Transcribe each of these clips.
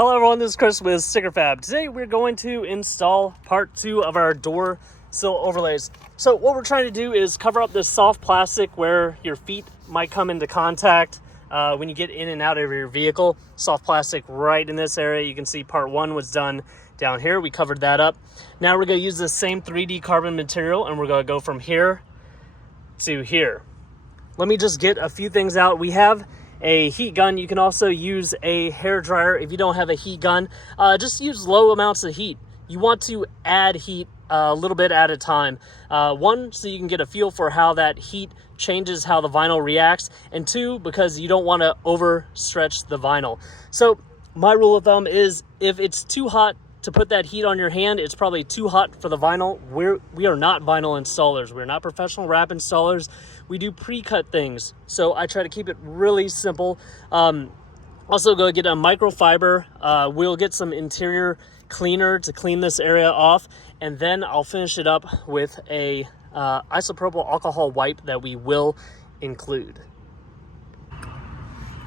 Hello everyone, this is Chris with Sticker Fab. Today we're going to install part 2 of our door sill overlays. So what we're trying to do is cover up this soft plastic where your feet might come into contact when you get in and out of your vehicle. Soft plastic right in this area. You can see part 1 was done down here. We covered that up. Now we're going to use the same 3D carbon material and we're going to go from here to here. Let me just get a few things out. We have a heat gun. You can also use a hair dryer if you don't have a heat gun. Just use low amounts of heat. You want to add heat a little bit at a time. One, so you can get a feel for how that heat changes how the vinyl reacts, and two, because you don't want to overstretch the vinyl. So my rule of thumb is if it's too hot to put that heat on your hand, it's probably too hot for the vinyl. We are not vinyl installers. We're not professional wrap installers. We do pre-cut things. So I try to keep it really simple. Also go get a microfiber. We'll get some interior cleaner to clean this area off. And then I'll finish it up with a isopropyl alcohol wipe that we will include.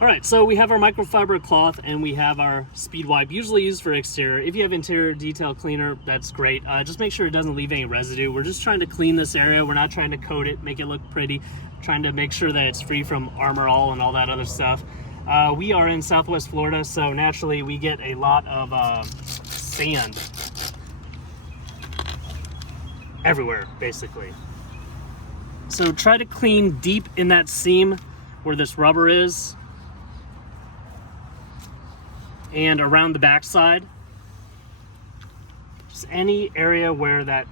All right, so we have our microfiber cloth and we have our speed wipe, usually used for exterior. If you have interior detail cleaner, that's great. Just make sure it doesn't leave any residue. We're just trying to clean this area. We're not trying to coat it, make it look pretty. Trying to make sure that it's free from Armor All and all that other stuff. We are in Southwest Florida, so naturally we get a lot of sand everywhere, basically. So try to clean deep in that seam where this rubber is, and around the backside, just any area where that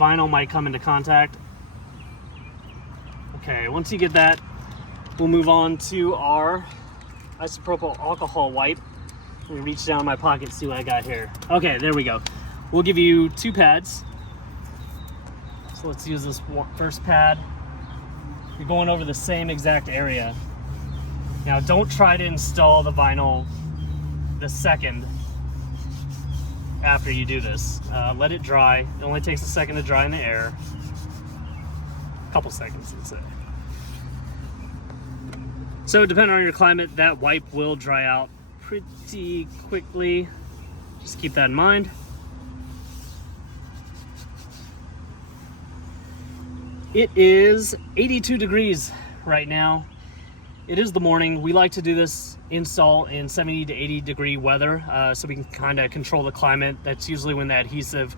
vinyl might come into contact. Okay, once you get that, we'll move on to our isopropyl alcohol wipe. Let me reach down in my pocket and see what I got here. Okay, there we go. We'll give you 2 pads. So let's use this first pad. You're going over the same exact area. Now don't try to install the vinyl the second after you do this. Let it dry. It only takes a second to dry in the air. A couple seconds, let's say. So depending on your climate, that wipe will dry out pretty quickly. Just keep that in mind. It is 82 degrees right now. It is the morning. We like to do this install in 70 to 80 degree weather so we can kind of control the climate. That's usually when the adhesive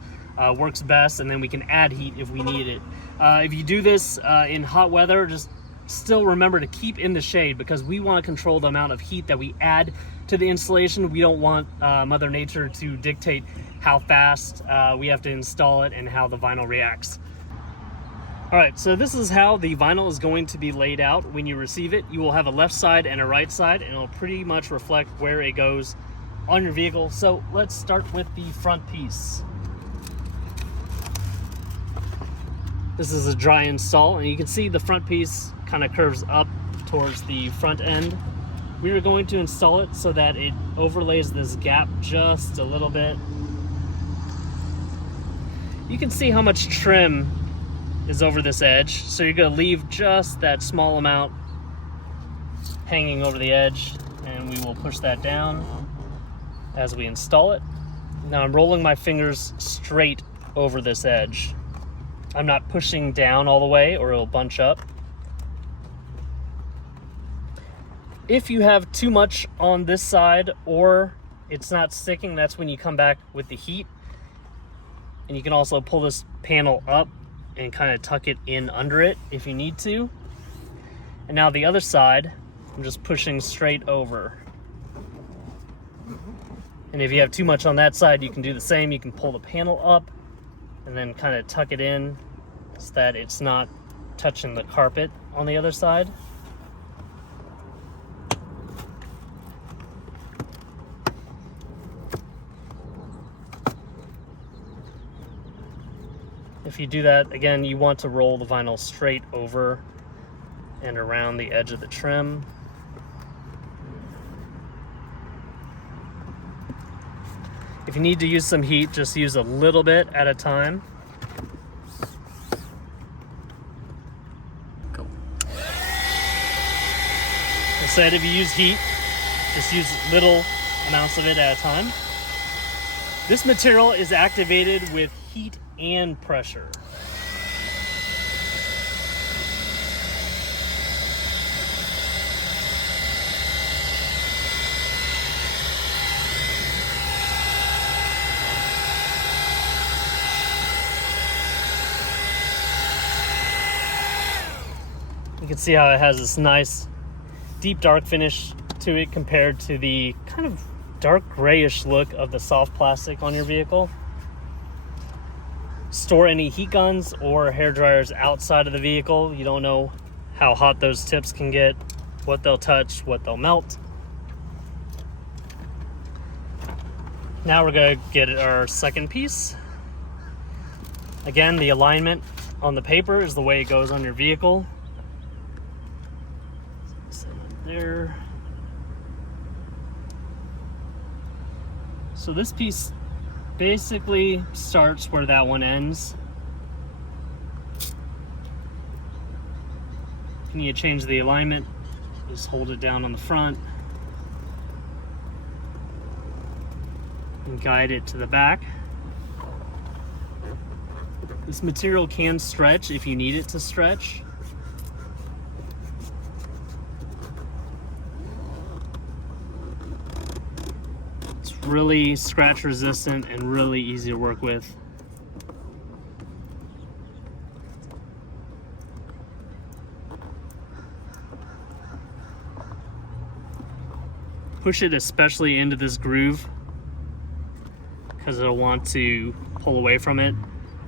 works best, and then we can add heat if we need it. If you do this in hot weather, just still remember to keep in the shade because we want to control the amount of heat that we add to the installation. We don't want Mother Nature to dictate how fast we have to install it and how the vinyl reacts. All right, so this is how the vinyl is going to be laid out when you receive it. You will have a left side and a right side, and it'll pretty much reflect where it goes on your vehicle. So let's start with the front piece. This is a dry install, and you can see the front piece kind of curves up towards the front end. We are going to install it so that it overlays this gap just a little bit. You can see how much trim is over this edge, so you're going to leave just that small amount hanging over the edge, and we will push that down as we install it. Now I'm rolling my fingers straight over this edge. I'm not pushing down all the way or it'll bunch up. If you have too much on this side or it's not sticking, that's when you come back with the heat, and you can also pull this panel up and kind of tuck it in under it if you need to. And now the other side, I'm just pushing straight over. And if you have too much on that side, you can do the same. You can pull the panel up and then kind of tuck it in so that it's not touching the carpet on the other side. If you do that, again, you want to roll the vinyl straight over and around the edge of the trim. If you need to use some heat, just use a little bit at a time. Cool. I said if you use heat, Just use little amounts of it at a time. This material is activated with heat and pressure. You can see how it has this nice deep dark finish to it compared to the kind of dark grayish look of the soft plastic on your vehicle. Store any heat guns or hair dryers outside of the vehicle. You don't know how hot those tips can get, what they'll touch, what they'll melt. Now we're going to get our second piece. Again, the alignment on the paper is the way it goes on your vehicle. There. So this piece basically starts where that one ends. If you need to change the alignment, just hold it down on the front and guide it to the back. This material can stretch if you need it to stretch. Really scratch resistant and really easy to work with. Push it especially into this groove because it'll want to pull away from it.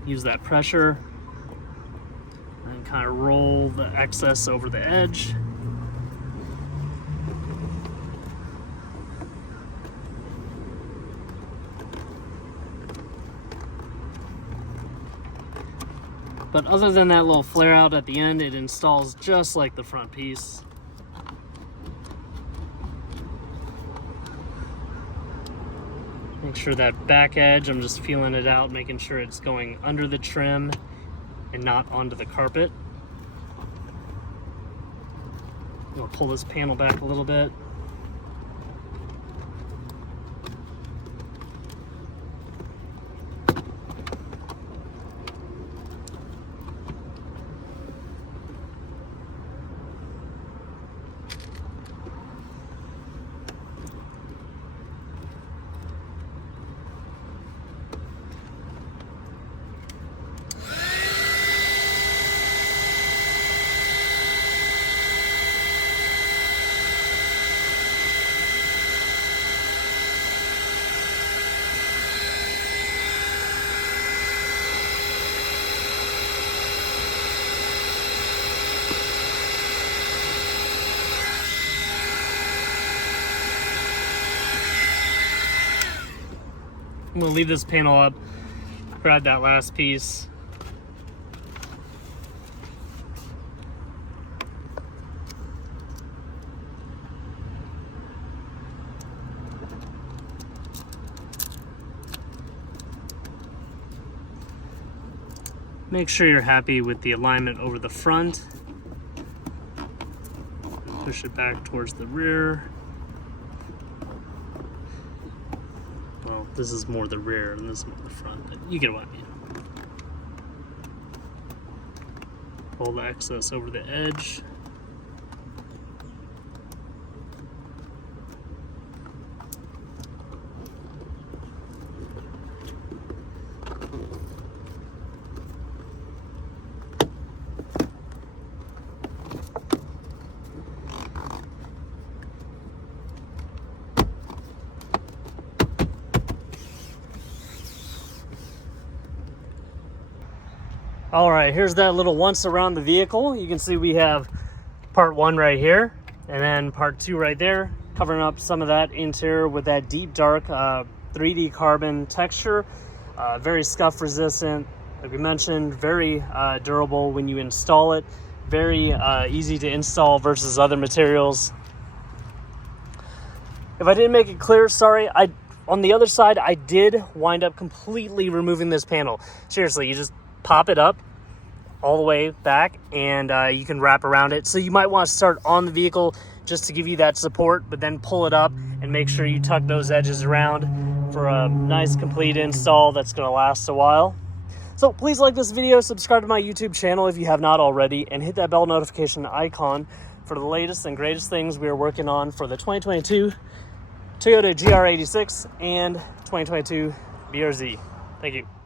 Use that pressure and kind of roll the excess over the edge. But other than that little flare out at the end, it installs just like the front piece. Make sure that back edge, I'm just feeling it out, making sure it's going under the trim and not onto the carpet. We'll pull this panel back a little bit. I'm gonna leave this panel up, grab that last piece. Make sure you're happy with the alignment over the front. Push it back towards the rear. Well, this is more the rear and this is more the front, but you get what I mean. Pull the excess over the edge. All right, here's that little once around the vehicle. You can see we have part one right here, and then part two right there, covering up some of that interior with that deep dark 3D carbon texture. Very scuff resistant, like we mentioned, very durable when you install it. Very easy to install versus other materials. If I didn't make it clear, sorry. On the other side, I did wind up completely removing this panel. Seriously, you just pop it up all the way back and you can wrap around it. So you might want to start on the vehicle, just to give you that support, but then pull it up and make sure you tuck those edges around for a nice complete install that's going to last a while. So please like this video, subscribe to my YouTube channel if you have not already, and hit that bell notification icon for the latest and greatest things we are working on for the 2022 Toyota GR86 and 2022 BRZ. Thank you.